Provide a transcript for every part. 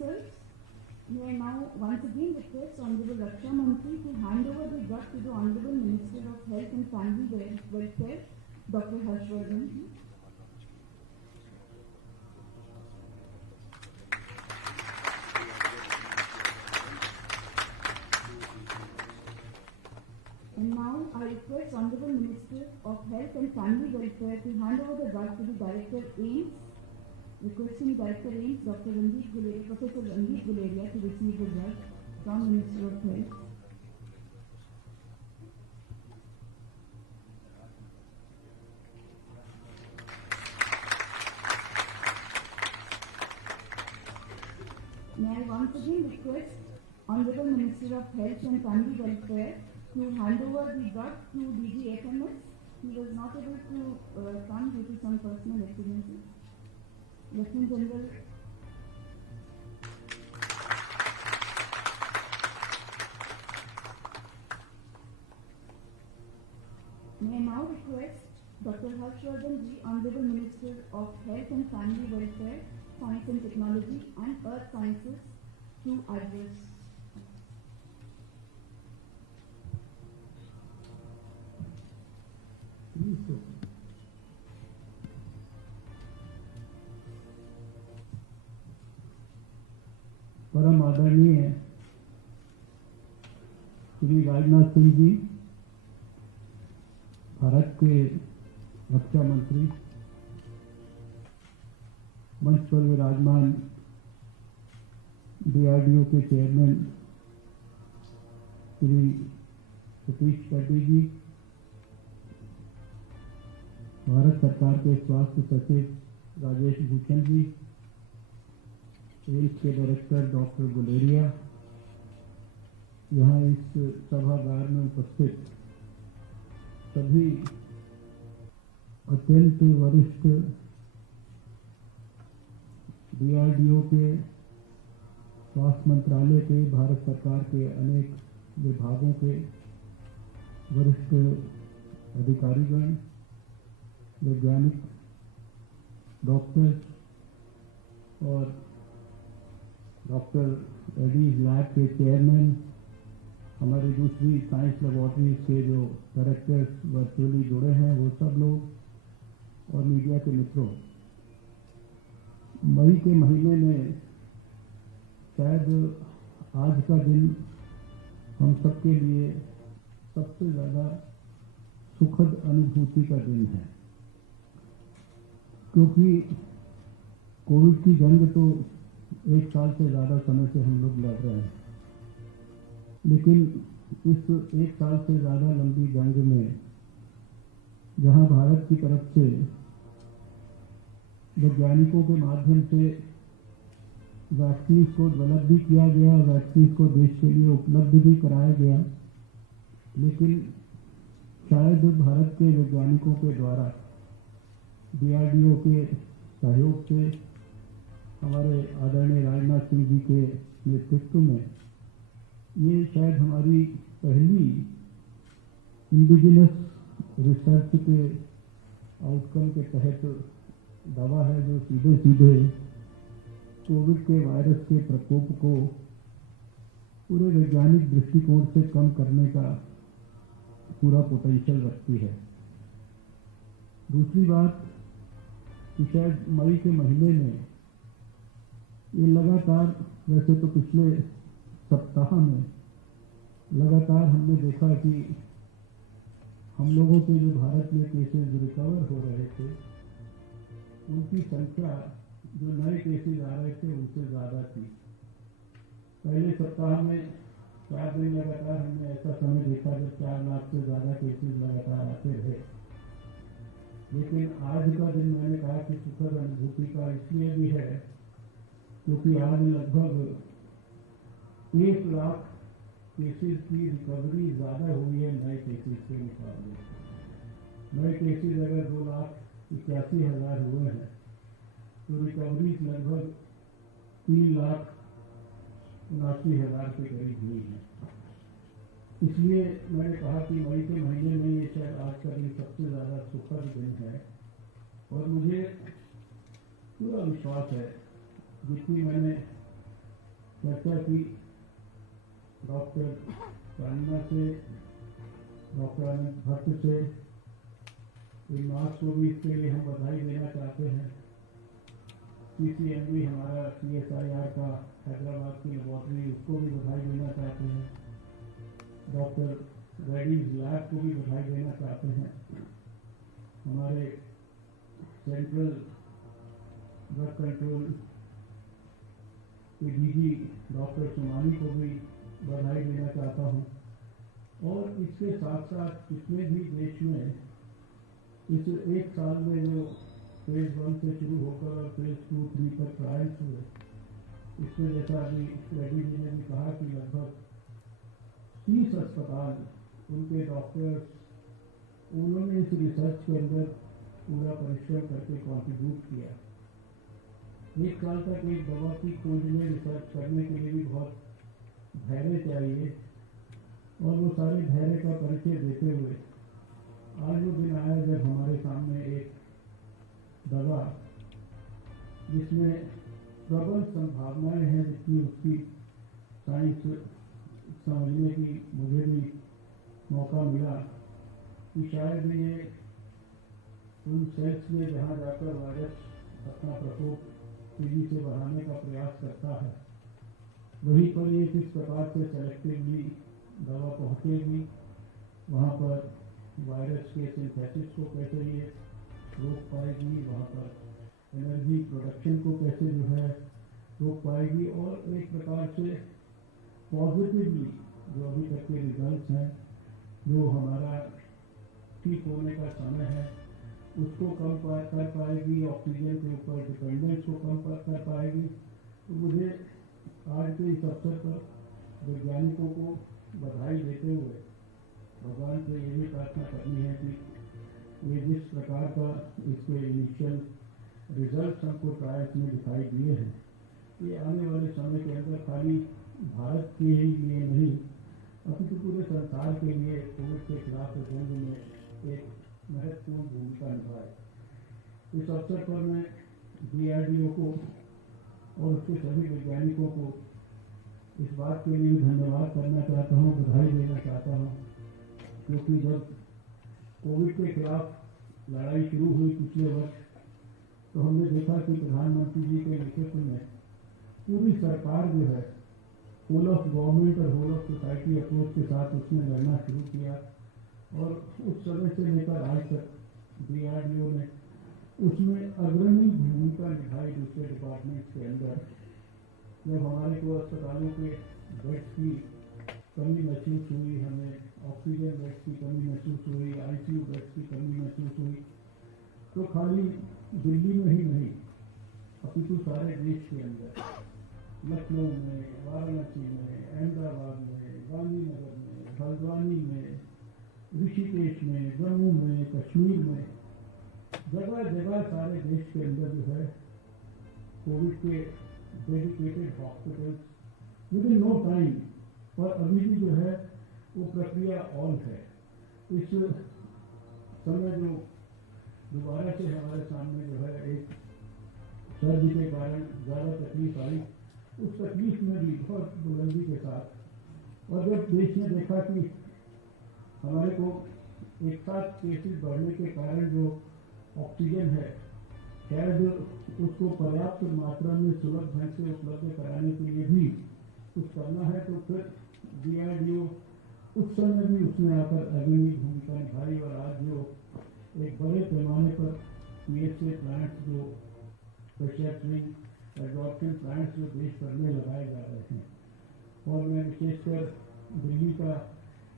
officers, may I now once again request Honorable Raksha Mantri to hand over the drug to the Honorable Minister of Health and Family Welfare, Dr. Harshvardhan. And now I request Honorable Minister of Health and Family Welfare to hand over the drug to the Director AIMS, requesting Director AIMS, Dr. Randeep Guleria, Professor Randeep Guleria, to receive the drug from Minister of Health. May I once again request Honorable Minister of Health and Family Welfare to hand over the drug to DG FMS. He was not able to come due to some personal exigencies. Lieutenant General. May I now request Dr. Harshvardhan Ji, Honorable Minister of Health and Family Welfare, Science and Technology and Earth Sciences, to address. परम आदरणीय श्री राजनाथ सिंह जी, भारत के रक्षा मंत्री, मंच पर विराजमान DRDO के chairman Shri Satish Reddy ji, Bharat सरकार के स्वास्थ्य सचिव राजेश भूषण जी, एम्स के डायरेक्टर डॉक्टर गुलेरिया, यहाँ इस सभागार में उपस्थित सभी अत्यंत वरिष्ठ DRDO के, स्वास्थ्य मंत्रालय के, भारत सरकार के अनेक विभागों के वरिष्ठ अधिकारीगण, वैज्ञानिक, डॉक्टर और डॉक्टर एडीज लैब के चेयरमैन, हमारी दूसरी साइंस लेबोरेटरीज के जो डायरेक्टर्स वर्चुअली जुड़े हैं वो सब लोग, और मीडिया के मित्रों, मई के महीने में शायद आज का दिन हम सबके लिए सबसे ज़्यादा सुखद अनुभूति का दिन है, क्योंकि कोविड की जंग तो एक साल से ज़्यादा समय से हम लोग लड़ रहे हैं, लेकिन इस एक साल से ज़्यादा लंबी जंग में जहां भारत की तरफ से वैज्ञानिकों के माध्यम से वैक्सीन को डेवलप भी किया गया, वैक्सीन को देश के लिए उपलब्ध भी कराया गया, लेकिन शायद भारत के वैज्ञानिकों के द्वारा DRDO के सहयोग से, हमारे आदरणीय राजनाथ सिंह जी के नेतृत्व में, ये शायद हमारी पहली इंडिजिनस रिसर्च के आउटकम के तहत दवा है जो सीधे सीधे कोविड के वायरस के प्रकोप को पूरे वैज्ञानिक दृष्टिकोण से कम करने का पूरा पोटेंशियल रखती है। दूसरी बात कि शायद मई के महीने में ये लगातार, वैसे तो पिछले सप्ताह में लगातार हमने देखा कि हम लोगों के जो भारत में केसेस रिकवर हो रहे थे, उनकी संख्या जो नए केसेस आ रहे थे उनसे ज़्यादा थी। पहले सप्ताह में 4 दिन लगातार हमने ऐसा समय देखा जब 4 लाख से ज़्यादा केसेस लगातार आते रहे, लेकिन आज का दिन मैंने कहा कि सुखद अनुभूति का इसलिए भी है क्योंकि आज लगभग 1 लाख केसेस की रिकवरी ज़्यादा हुई है नए केसेस के मुकाबले। नए केसेस अगर 2,81,000 हुए हैं तो रिकवरी लगभग 3,79,000 के करीब हुई है। इसलिए मैंने कहा कि मई के महीने में ये शायद आज का दिन सबसे ज़्यादा सुखद दिन है, और मुझे पूरा विश्वास है, जितनी मैंने चर्चा की डॉक्टर कानिमा से, डॉक्टर अनंत भट्ट से। इन मार्च को भी इसके लिए हम बधाई देना चाहते हैं। CCMB हमारा CSIR का हैदराबाद की लेबॉर्ट्री, उसको भी बधाई देना चाहते हैं। डॉक्टर रेड्डीज लैब को भी बधाई देना चाहते हैं। हमारे सेंट्रल ड्रग कंट्रोल के DG डॉक्टर सोमानी को भी बधाई देना चाहता हूँ। और इसके साथ साथ जितने भी देश में इस एक साल में जो फेज 1 से शुरू होकर फेज 2, 3 तक ट्रायल्स हुए, इसमें जैसा अभी रेड्डी जी ने भी कहा कि लगभग 30 अस्पताल, उनके डॉक्टर्स, उन्होंने इस रिसर्च के अंदर पूरा परिश्रम करके कॉन्ट्रीब्यूट किया। एक साल तक एक दवा की खोज में रिसर्च करने के लिए भी बहुत धैर्य चाहिए, और वो सारे धैर्य का परिचय देते हुए आज वो दिन आया जब हमारे सामने एक दवा जिसमें प्रबल संभावनाएं हैं, जितनी उसकी साइंस समझने की मुझे भी मौका मिला कि शायद ये उन सेल्स में जहाँ जाकर वायरस अपना प्रकोप तेजी से बढ़ाने का प्रयास करता है, वहीं पर ये किस प्रकार से सेलेक्टिवली दवा पहुँचेगी, वहाँ पर वायरस के सिंथेसिस को कैसे ये रोक पाएगी, वहाँ पर एनर्जी प्रोडक्शन को कैसे जो है रोक पाएगी, और एक प्रकार से पॉजिटिवली जो अभी तक के रिजल्ट्स हैं, जो हमारा ठीक होने का समय है उसको कम कर पाएगी, ऑक्सीजन के ऊपर डिपेंडेंस को कम कर पाएगी। तो मुझे आज के इस अवसर पर वैज्ञानिकों को बधाई देते हुए भगवान से ये भी प्रार्थना करनी है कि ये जिस प्रकार का इसके इनिशियल रिजल्ट्स हमको ट्रायल्स में दिखाई दिए हैं, ये आने वाले समय के अंदर खाली भारत के ही लिए नहीं, अपितु पूरे संसार के लिए कोविड के खिलाफ जंग में एक महत्वपूर्ण भूमिका निभाए। इस अवसर पर मैं DRDO को और उसके सभी वैज्ञानिकों को इस बात के लिए धन्यवाद करना चाहता हूँ, बधाई देना चाहता हूँ, क्योंकि जब कोविड के खिलाफ लड़ाई शुरू हुई पिछले वर्ष, तो हमने देखा कि प्रधानमंत्री जी के नेतृत्व में पूरी सरकार जो है होल ऑफ गवर्नमेंट और होल ऑफ सोसाइटी अप्रोच के साथ उसने लड़ना शुरू किया, और उस समय से लेकर आज तक DRDO ने उसमें अग्रणी भूमिका निभाई दूसरे डिपार्टमेंट्स के अंदर। जब हमारे को अस्पतालों के बेड्स की कमी महसूस हुई, हमें ऑक्सीजन बेड्स की कमी महसूस हुई, ICU बेड्स की कमी महसूस हुई, तो खाली दिल्ली में ही नहीं अपितु सारे देश के अंदर, लखनऊ में, वाराणसी में, अहमदाबाद में, गांधीनगर में, हल्द्वानी में, ऋषिकेश में, जम्मू में, कश्मीर में, जगह जगह सारे देश के अंदर जो है कोविड के dedicated hospitals within no time, और अभी भी जो है वो प्रक्रिया ऑन है। इस समय जो दोबारा से हमारे सामने जो है एक सर्दी के कारण ज़्यादा तकलीफ आई, उस तकलीफ में भी बहुत बुलंदी के साथ, और जब देश ने देखा कि हमारे को एक साथ केसेस बढ़ने के कारण जो ऑक्सीजन है शायद उसको पर्याप्त मात्रा में सुलभ ढंग से उपलब्ध कराने के लिए भी कुछ करना है, तो फिर DRDO उस समय भी उसने आकर अग्रणी भूमिका निभाई, और आज जो एक बड़े पैमाने पर PHA प्लांट्स जो प्रेशर स्विंग एब्जॉर्प्शन प्लांट्स जो देश भर में लगाए जा रहे हैं, और मैं विशेषकर दिल्ली का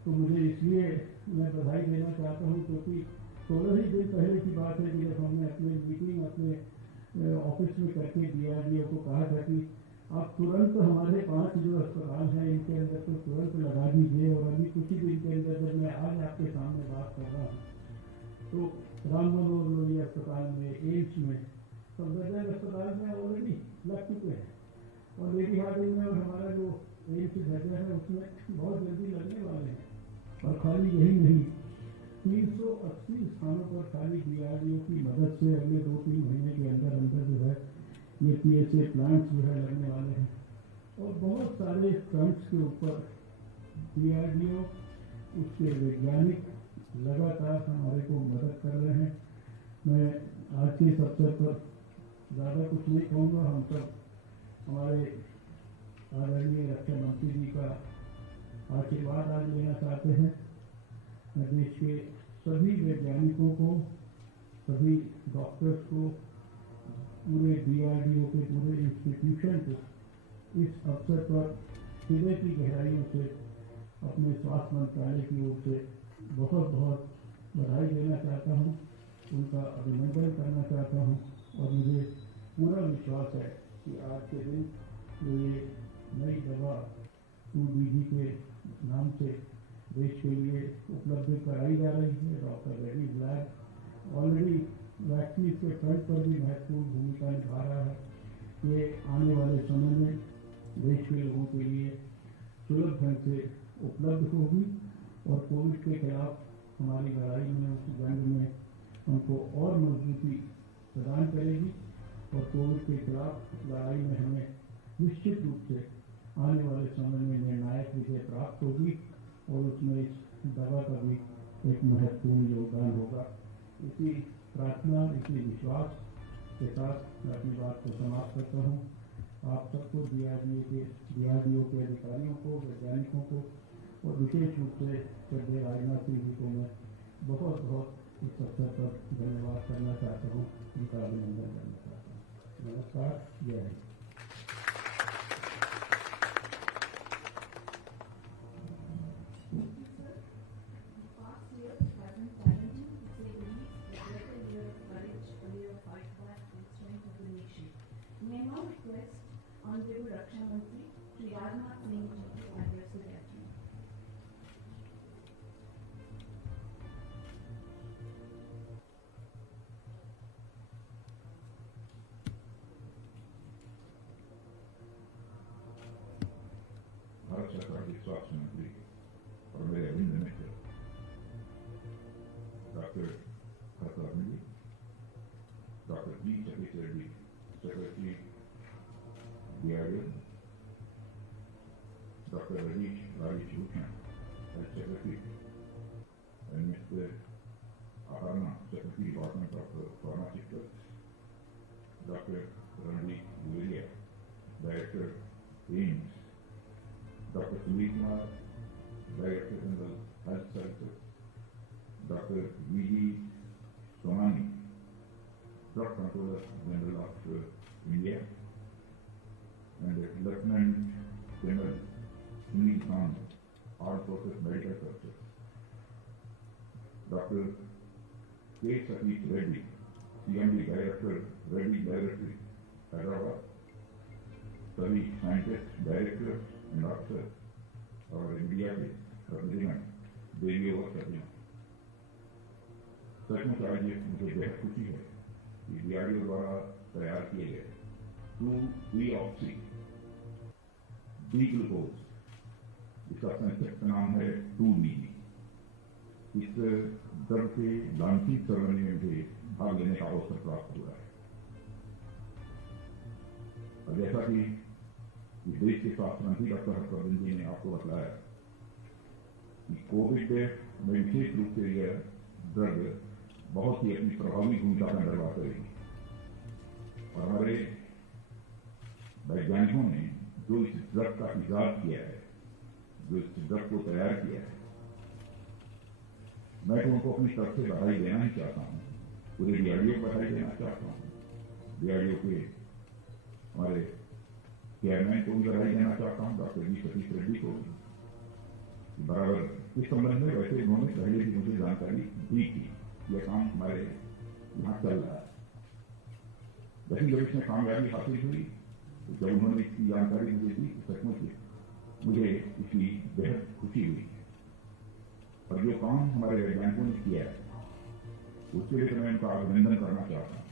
तो मुझे इसलिए मैं बधाई देना चाहता हूँ क्योंकि 16 ही दिन पहले की बात है कि जब हमने अपनी मीटिंग अपने ऑफिस में करके DRDO को कहा था कि आप तुरंत हमारे 5 जो अस्पताल हैं इनके अंदर तो तुरंत लगा दीजिए, और अभी कुछ ही दिन के अंदर जब मैं आज आपके सामने बात कर रहा हूँ तो राम मनोहर लोहिया अस्पताल में, एम्स में, सफदरजंग अस्पताल में ऑलरेडी लग चुके हैं, और लेडी हार्डिंग में और हमारा जो एम्स घर है उसमें बहुत जल्दी लगने वाले हैं। और खाली यही नहीं, 380 स्थानों पर खाली DRDO की मदद से अगले 2-3 महीने के अंदर अंदर जो है ये PHA प्लांट्स जो है लगने वाले हैं। और बहुत सारे फ्रंट्स के ऊपर DRDO उसके वैज्ञानिक लगातार हमारे को मदद कर रहे हैं। मैं आज के इस अवसर पर ज़्यादा कुछ नहीं कहूँगा। हम सब हमारे आदरणीय रक्षा मंत्री जी का आशीर्वाद आज लेना चाहते हैं। मैं देश के सभी वैज्ञानिकों को, सभी डॉक्टर्स को, पूरे DRDO के पूरे इंस्टीट्यूशन को इस अवसर पर हृदय की गहराइयों से अपने स्वास्थ्य मंत्रालय की ओर से बहुत बहुत बधाई देना चाहता हूँ, उनका अभिनंदन करना चाहता हूँ। और मुझे पूरा विश्वास है कि आज के दिन जो ये नई दवा 2DG के नाम से देश के लिए उपलब्ध कराई जा रही है, doctor Reddy's lab already vaccine के फ्रंट पर भी महत्वपूर्ण भूमिका निभा रहा है। ये आने वाले समय में देश के लोगों के लिए सुलभ ढंग से उपलब्ध होगी और कोविड के खिलाफ हमारी लड़ाई में, उस जंग में हमको और मजबूती प्रदान करेगी और कोविड के खिलाफ लड़ाई में हमें निश्चित रूप से आने वाले समय में निर्णायक विजय प्राप्त होगी और उसमें इस दवा का भी एक महत्वपूर्ण योगदान होगा। इसी प्रार्थना, इसी विश्वास के साथ मैं अपनी बात को समाप्त करता हूँ। आप सबको DRDO के अधिकारियों को, वैज्ञानिकों को और विशेष रूप से श्रद्धेय राजनाथ सिंह जी को मैं बहुत बहुत इस अवसर पर धन्यवाद करना चाहता हूँ, उनका अभिनंदन करना चाहता हूँ। नमस्कार, जय Hind. Honorable Raksha Mantri Shri Rajnath Singh ji to address the gathering. Bharat सरकार के स्वास्थ्य मंत्री और मेरे अभिन्न मित्र doctor Harshvardhan ji, doctor G Satheesh Reddy, secretary DRDO, Dr. Rajesh Bhushan, as Secretary, and Mr. Aparna, Secretary, Department of Pharmaceuticals, Dr. Randeep Guleria, Director, AIMS, Dr. Sunil Kumar, Director General Health Services, Dr. V.G. Somani, Drug Controller General of India, and Lieutenant General Sunil Khan, Armed Forces Medical Services, Dr. K. Satish Reddy, CMD Director, Reddy Laboratory, Hyderabad, सभी scientist, director and officer और India के प्रतिनिधिगण, देवियों और सज्जनों, सचमुच आज ये मुझे बेहद खुशी है कि DRDO द्वारा तैयार किए गए 2-deoxy D-ग्लूकोज, इसका संक्षिप्त नाम है 2DG, इस दर के लॉन्चिंग सेरेमनी में भी भाग लेने का अवसर प्राप्त हुआ है। और जैसा कि देश के स्वास्थ्य मंत्री डॉक्टर हर्षवर्धन जी ने आपको बताया कि कोविड में विशेष रूप से यह ड्रग बहुत ही अपनी प्रभावी भूमिका का निर्वाह करेगी और हमारे वैज्ञानिकों ने जो इस ड्रग का इजाद किया है, जो इस ड्रग को तैयार किया है, मैं तो उनको अपनी तरफ से बधाई देना ही चाहता हूँ, पूरे DRDO को बधाई देना चाहता हूँ, DRDO के हमारे चेयरमैन को भी बधाई देना चाहता हूँ, डॉक्टर जी सतीश रेड्डी को बराबर इस संबंध में वैसे उन्होंने पहले भी मुझे जानकारी दी थी, यह काम हमारे यहाँ चल रहा है। लेकिन जब इसमें कामयाबी हासिल हुई, तो जब उन्होंने इसकी जानकारी मुझे दी, तो सचमुच मुझे इसकी बेहद खुशी हुई और जो काम हमारे वैज्ञानिकों ने किया है उसके लिए मैं उनका अभिनंदन करना चाहता हूँ।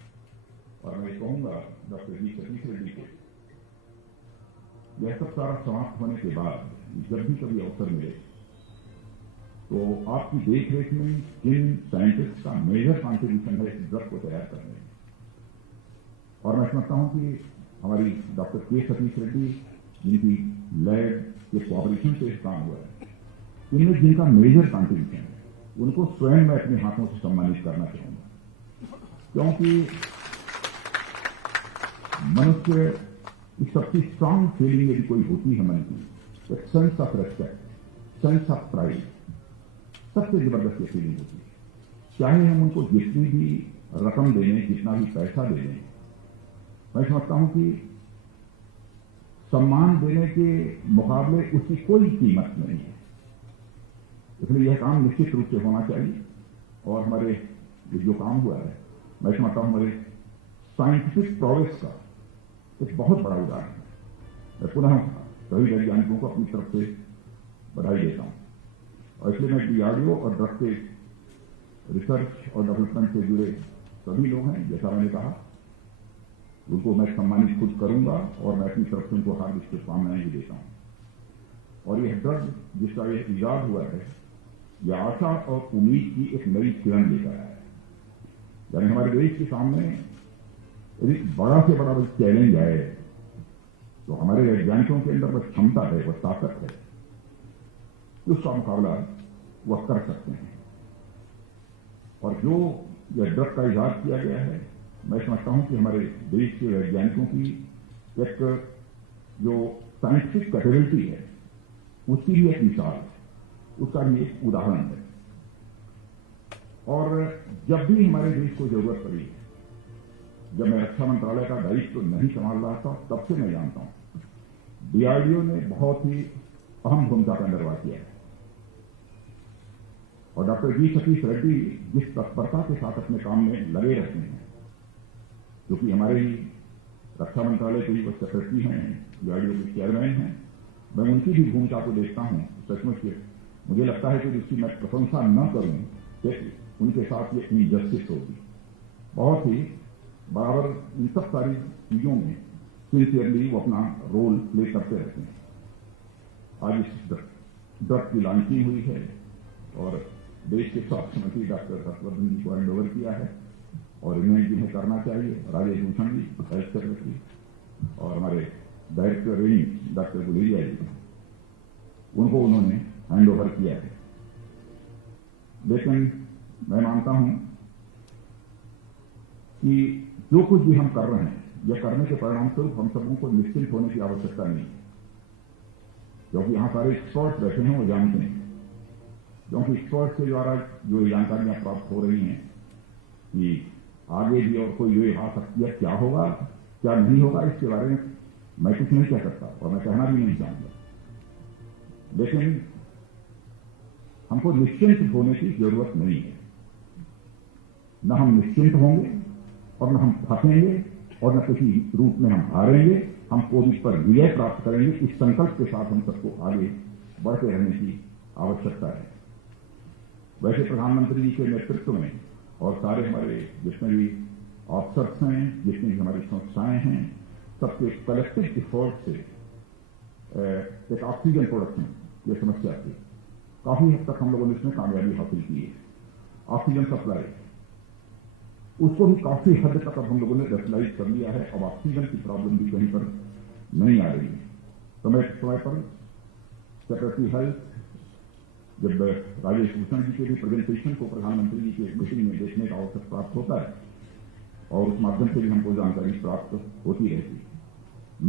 और मैं कहूँगा डॉक्टर जी सतीश रेड्डी को, यह सब सारा समाप्त होने के बाद जब भी कभी अवसर मिले तो आपकी देखरेख में जिन साइंटिस्ट का मेजर कॉन्ट्रीब्यूशन है इस ड्रग को तैयार करने में, और मैं समझता हूं कि हमारी डॉक्टर के सतीश रेड्डी जिनकी लैब के कोऑपरेशन से काम हुआ है, इनमें जिनका मेजर कंट्रीब्यूशन है, उनको स्वयं मैं अपने हाथों से सम्मानित करना चाहूंगा, क्योंकि मनुष्य की सबसे स्ट्रांग फीलिंग यदि कोई होती है मन की, तो sense of respect, sense of pride, सबसे जबरदस्त ये फीलिंग होती है। चाहे हम उनको जितनी भी रकम दे दें, जितना भी पैसा दे दें, मैं समझता हूं कि सम्मान देने के मुकाबले उसकी कोई कीमत नहीं है। इसलिए यह काम निश्चित रूप से होना चाहिए। और हमारे जो काम हुआ है, मैं समझता हूं हमारे साइंटिफिक प्रोग्रेस का एक बहुत बड़ा उदाहरण है। मैं पुनः सभी वैज्ञानिकों को अपनी तरफ से बधाई देता हूं, और इसलिए मैं डीआरडीओ और ड्रग के रिसर्च और डेवलपमेंट से जुड़े सभी लोग हैं, जैसा मैंने कहा, उनको मैं सम्मानित खुद करूंगा और मैं अपनी तरफ से उनको हार्दिक शुभकामनाएं भी देता हूं। और यह ड्रग जिसका यह इजाद हुआ है, यह आशा और उम्मीद की एक नई किरण लेकर आया है। यानी हमारे देश के सामने यदि बड़ा से बड़ा चैलेंज आए, तो हमारे वैज्ञानिकों के अंदर वह क्षमता है, वह ताकत है, उसका मुकाबला वह कर सकते हैं। और जो यह ड्रग का इजाद किया गया है, मैं समझता हूं कि हमारे देश के वैज्ञानिकों की एक जो साइंटिफिक कैपेबिलिटी है, उसकी भी एक मिसाल है, उसका भी एक उदाहरण है। और जब भी हमारे देश को जरूरत पड़ी, जब मैं रक्षा मंत्रालय का दायित्व तो नहीं संभाल रहा था, तब से मैं जानता हूं डीआरडीओ ने बहुत ही अहम भूमिका का निर्वाह किया है। और डॉक्टर जी सतीश रेड्डी जिस तत्परता के साथ अपने काम में लगे रहते हैं, क्योंकि हमारे ही रक्षा मंत्रालय के ही वो सेक्रेटरी हैं, डीआरडीओ के चेयरमैन हैं, मैं उनकी भी भूमिका को देखता हूं, सचमुच मुझे लगता है कि जिसकी मैं प्रशंसा न करूं, तो उनके साथ ये इनजस्टिस होगी। बहुत ही बराबर इन सब सारी चीजों में सिंसियरली वो अपना रोल प्ले करते रहते हैं। आज इस ड्रग की लॉन्चिंग हुई है और देश के स्वास्थ्य मंत्री डॉक्टर हर्षवर्धन जी को हैंड ओवर किया है, और इन्हें जिन्हें करना चाहिए, राजेश भूषण जी हेल्थ सेक्रेटरी और हमारे डायरेक्टर रेंज डॉक्टर गुलेरिया जी, उनको उन्होंने हैंड ओवर किया है। लेकिन मैं मानता हूं कि जो कुछ भी हम कर रहे हैं, यह करने के परिणाम स्वरूप हम सबों को निश्चिंत होने की आवश्यकता नहीं, क्योंकि यहां सारे एक्सपर्ट बैठे हैं, वो जानते हैं। क्योंकि एक्सपर्ट के द्वारा जो जानकारियां प्राप्त हो रही हैं कि आगे भी और कोई जो आ सकती है, क्या होगा क्या नहीं होगा, इसके बारे में मैं कुछ नहीं कह सकता और मैं कहना भी नहीं चाहूंगा। लेकिन हमको निश्चिंत होने की जरूरत नहीं है। न हम निश्चिंत होंगे और न हम थकेंगे और न किसी रूप में हम हारेंगे। हम कोविड पर विजय प्राप्त करेंगे, इस संकल्प के साथ हम सबको आगे बढ़ते रहने की आवश्यकता है। वैसे प्रधानमंत्री जी के नेतृत्व में और सारे हमारे जितने भी ऑफिसर्स हैं, जितनी भी हमारी संस्थाएं हैं, सबके कलेक्टिव एफर्ट से एक ऑक्सीजन प्रोडक्शन ये समस्या थी, काफी हद तक हम लोगों ने इसमें कामयाबी हासिल की है। ऑक्सीजन सप्लाई उसको भी काफी हद तक अब हम लोगों ने रेगुलाइज कर लिया है। अब ऑक्सीजन की प्रॉब्लम भी कहीं पर नहीं आ रही है। समय पर सेक्रेटरी हेल्थ जब राजेश भूषण जी के भी प्रेजेंटेशन को प्रधानमंत्री जी की मीटिंग में देखने का अवसर प्राप्त होता है और उस माध्यम से भी हमको जानकारी प्राप्त होती रहती है।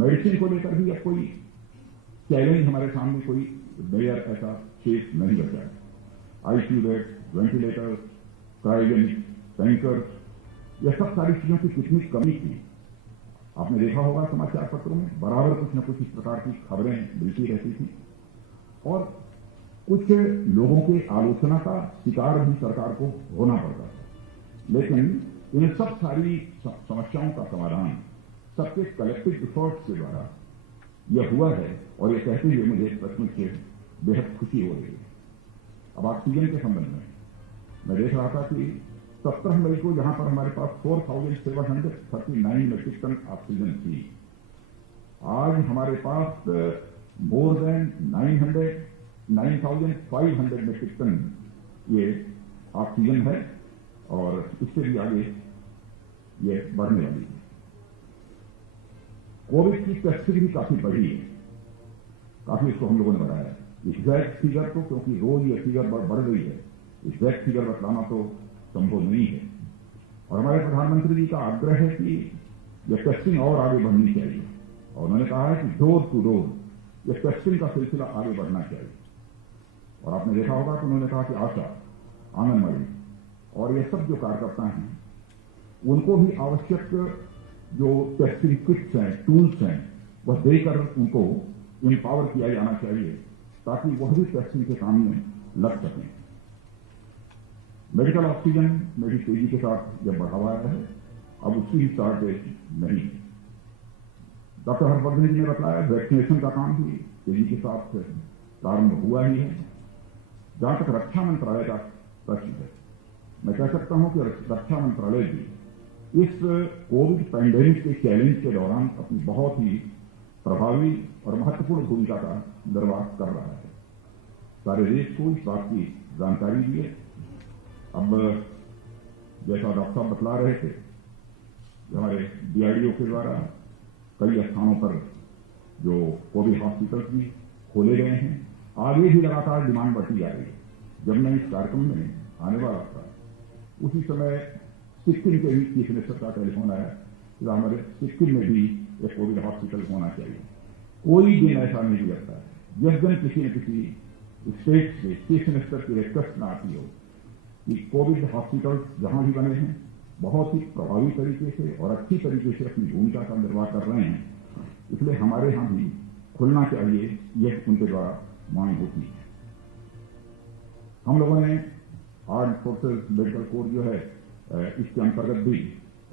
मेडिसिन को लेकर भी अब कोई चैलेंज हमारे सामने कोई मेजर ऐसा केस नहीं बचा है। ICU bed, ventilator, cryogenic tanker, यह सब सारी चीजों की कितनी कमी थी। आपने देखा होगा समाचार पत्रों में बराबर कुछ न कुछ इस प्रकार की खबरें मिलती रहती थी और कुछ लोगों के आलोचना का शिकार भी सरकार को होना पड़ता था। लेकिन इन सब सारी समस्याओं का समाधान सबके कलेक्टिव एफर्ट्स के द्वारा यह हुआ है और यह कहते हुए मुझे सचमुच से बेहद खुशी हो रही है। अब ऑक्सीजन के संबंध में मैं देख रहा था कि 17 मई को यहां पर हमारे पास 4,739 मेट्रिक टन ऑक्सीजन थी। आज हमारे पास मोर देन 9,500 मेट्रिक टन ये ऑक्सीजन है और इससे भी आगे ये बढ़ने वाली है। कोविड की टेस्टिंग भी काफी बढ़ी है। काफी इसको हम लोगों ने बढ़ाया। एग्जैक्ट फिगर तो क्योंकि रोज ये फिगर बढ़ रही है, एग्जैक्ट फिगर बतलाना तो संभव नहीं है। और हमारे प्रधानमंत्री जी का आग्रह है कि यह टेस्टिंग और आगे बढ़नी चाहिए, और उन्होंने कहा है कि डोर टू डोर यह टेस्टिंग का सिलसिला आगे बढ़ना चाहिए। और आपने देखा होगा कि उन्होंने कहा कि आशा, आंगनबाड़ी और ये सब जो कार्यकर्ता हैं उनको भी आवश्यक जो टेस्टिंग किट्स हैं, टूल्स हैं, वह देकर उनको एम्पावर किया जाना चाहिए ताकि वह भी टेस्टिंग के काम में लग सकें। मेडिकल ऑक्सीजन में भी तेजी के साथ जब बढ़ावा आया है, अब उसकी भी शॉर्टेज नहीं। डॉक्टर हर्षवर्धन जी ने बताया वैक्सीनेशन का काम भी तेजी के साथ प्रारंभ हुआ ही है। जहां तक रक्षा मंत्रालय का प्रश्न है, मैं कह सकता हूं कि रक्षा मंत्रालय भी इस कोविड पैंडेमिक के चैलेंज के दौरान अपनी बहुत ही प्रभावी और महत्वपूर्ण भूमिका का निर्वाह कर रहा है। सारे देश को इस बात की जानकारी दी है। अब जैसा डॉक्टर साहब बतला रहे थे, हमारे डीआरडीओ के द्वारा कई स्थानों पर जो कोविड हॉस्पिटल्स भी खोले गए हैं, आगे भी लगातार डिमांड बढ़ती जा रही है। जब मैं इस कार्यक्रम में आने वाला था, उसी समय सिक्किम के भी चीफ मिनिस्टर का टेलीफोन आया कि हमारे सिक्किम में भी एक कोविड हॉस्पिटल होना चाहिए। कोई दिन ऐसा नहीं गुजरता है जिस दिन किसी न किसी स्टेट से चीफ मिनिस्टर की रिक्वेस्ट न आती हो कि कोविड हॉस्पिटल जहां भी बने हैं बहुत ही प्रभावी तरीके से और अच्छी तरीके से अपनी भूमिका का निर्वाह कर रहे हैं, इसलिए हमारे यहां भी खुलना चाहिए, यह उनके द्वारा मांग होती है। हम लोगों ने आर्म्ड फोर्सेस मेडिकल कोर जो है इसके अंतर्गत भी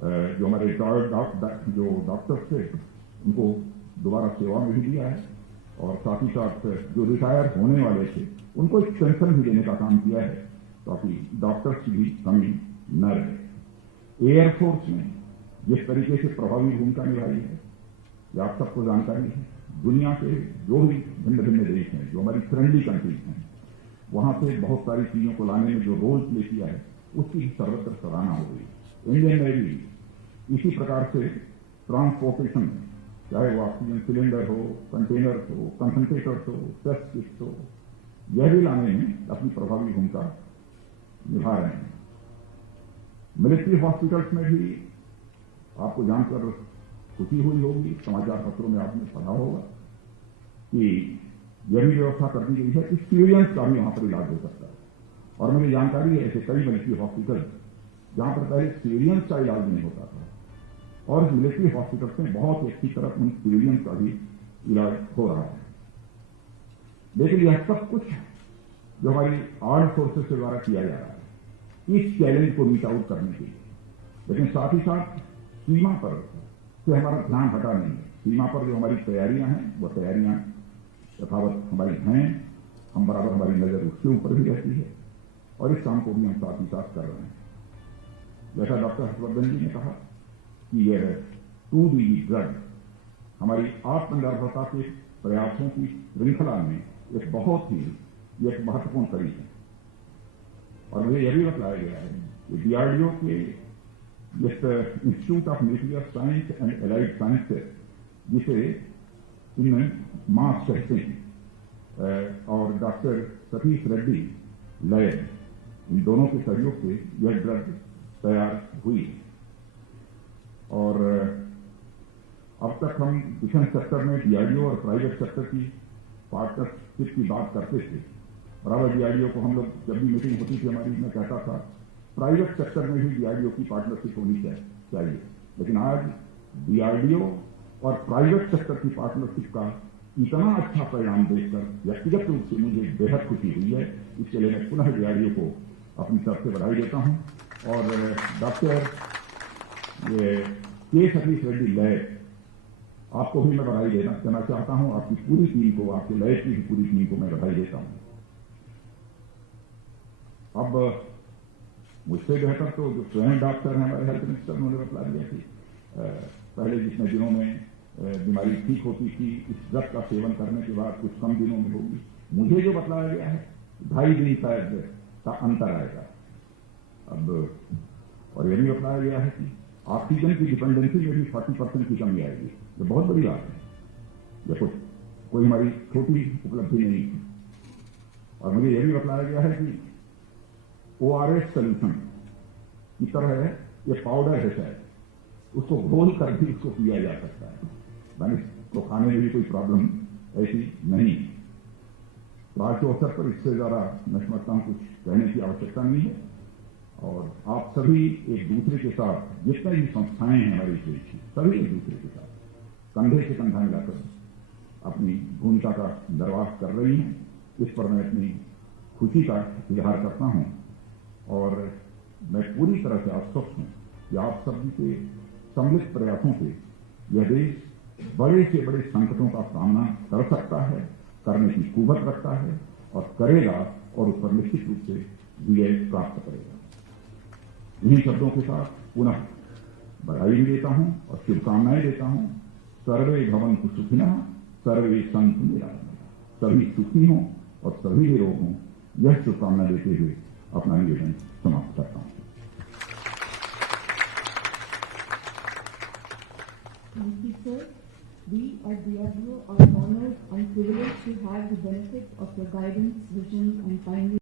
जो हमारे जो डॉक्टर्स थे उनको दोबारा सेवा में भी दिया है, और साथ ही साथ जो रिटायर होने वाले थे उनको एक पेंशन भी देने का काम किया है ताकि डॉक्टर्स की भी कमी न रहे। एयरफोर्स ने जिस तरीके से प्रभावी भूमिका निभाई है, ये आप सबको जानकारी है। दुनिया के जो भी भिन्न भिन्न देश हैं, जो हमारी फ्रेंडली कंट्रीज हैं, वहां से बहुत सारी चीजों को लाने में जो रोल प्ले किया है उसकी भी सर्वत्र सराहना हो गई। इंडियन नेवी इसी प्रकार से ट्रांसपोर्टेशन में, चाहे वो ऑक्सीजन सिलेंडर हो, कंटेनर हो, कंसंट्रेटर्स हो, टेस्ट किट्स हो, यह भी लाने में अपनी प्रभावी भूमिका निभा रहे हैं। मिलिट्री हॉस्पिटल्स में भी आपको जानकर खुशी हुई होगी, समाचार पत्रों में आपने पढ़ा होगा कि यह भी व्यवस्था कर दी गई है कि सिविलियंस का भी वहां पर इलाज हो सकता है। और मुझे जानकारी है ऐसे कई मिलिट्री हॉस्पिटल जहां पर पहले सिविलियंस का इलाज नहीं होता था, और मिलिट्री हॉस्पिटल्स में बहुत ही अच्छी तरह उन सिविलियंस का भी इलाज हो रहा है। लेकिन यह सब कुछ जो हमारी आर्म्ड फोर्सेस के द्वारा किया जा रहा है इस चैलेंज को मीट आउट करने के लिए, लेकिन साथ ही साथ सीमा पर से हमारा ध्यान हटा नहीं है। सीमा पर जो हमारी तैयारियां हैं वह तैयारियां यथावत हमारी हैं, हम बराबर हमारी नजर उसके ऊपर भी रहती है, और इस काम को भी हम साथ ही साथ कर रहे हैं। जैसा डॉक्टर हर्षवर्धन जी ने कहा कि यह 2DG ड्रग हमारी आत्मनिर्भरता के प्रयासों की श्रृंखला में एक बहुत ही एक महत्वपूर्ण कड़ी है। और मुझे यह भी बताया गया है कि डीआरडीओ के जिस institute of nuclear science and allied science है, जिसे इनमें मास कहते हैं, और डॉक्टर सतीश रेड्डी लैब, इन दोनों के सहयोग से यह ड्रग तैयार हुई। और अब तक हम डिफेंस सेक्टर में डीआरडीओ और प्राइवेट सेक्टर की पार्टनरशिप की बात करते थे। बराबर डीआरडीओ को हम लोग जब भी मीटिंग होती थी हमारी, मैं कहता था प्राइवेट सेक्टर में भी डीआरडीओ की पार्टनरशिप होनी चाहिए। लेकिन आज डीआरडीओ और प्राइवेट सेक्टर की पार्टनरशिप का इतना अच्छा परिणाम देखकर व्यक्तिगत रूप से मुझे बेहद खुशी हुई है। इसके लिए मैं पुनः डीआरडीओ को अपनी तरफ से बधाई देता हूं। और डॉक्टर के सतीश रेड्डी लैब, आपको भी मैं बधाई देना चाहता हूं। आपकी पूरी टीम को, आपके लैब की पूरी टीम को मैं बधाई देता हूं। अब मुझसे बेहतर तो जो स्वयं डॉक्टर हैं हमारे हेल्थ मिनिस्टर, उन्होंने बतला दिया कि पहले जितने दिनों में बीमारी ठीक होती थी, इस ड्रग का सेवन करने के बाद कुछ कम दिनों में होगी। मुझे जो बतलाया गया है 2.5 दिन शायद का अंतर आएगा अब। और यह भी बतलाया गया है कि ऑक्सीजन की डिपेंडेंसी में भी 40% की कमी आएगी। ये बहुत बड़ी बात है। ये कुछ कोई हमारी छोटी उपलब्धि नहीं थी। और मुझे यह भी बतलाया गया है कि ORS सोल्यूशन की तरह है, ये पाउडर है शायद, उसको घोल कर भी उसको पिया जा सकता है, यानी तो खाने में भी कोई प्रॉब्लम ऐसी नहीं। तो आज के अवसर पर इससे ज्यादा मैं समझता हूं कुछ कहने की आवश्यकता नहीं है। और आप सभी एक दूसरे के साथ, जितने भी संस्थाएं हैं हमारी देश की, सभी एक दूसरे के साथ कंधे से कंधा मिलाकर अपनी भूमिका का निर्वाह कर रही हैं। इस पर मैं अपनी खुशी का इजहार करता हूं और मैं पूरी तरह से आश्वस्त हूं कि आप सभी के सम्मिलित प्रयासों से यह देश बड़े से बड़े संकटों का सामना कर सकता है, करने की कुवत रखता है और करेगा, और उस पर निश्चित रूप से विजय प्राप्त करेगा। इन्हीं शब्दों के साथ पुनः बधाई भी देता हूं और शुभकामनाएं देता हूं। सर्वे भवन्तु सुखिनः, सर्वे सन्तु निरामयाः। सभी सुखी हों और सभी निरोग हों, यह शुभकामना देते हुए अपना निवेदन समाप्त करता हूं। Thank you, sir. We at DRDO are honored and privileged to have the benefit of your guidance, vision, and kindly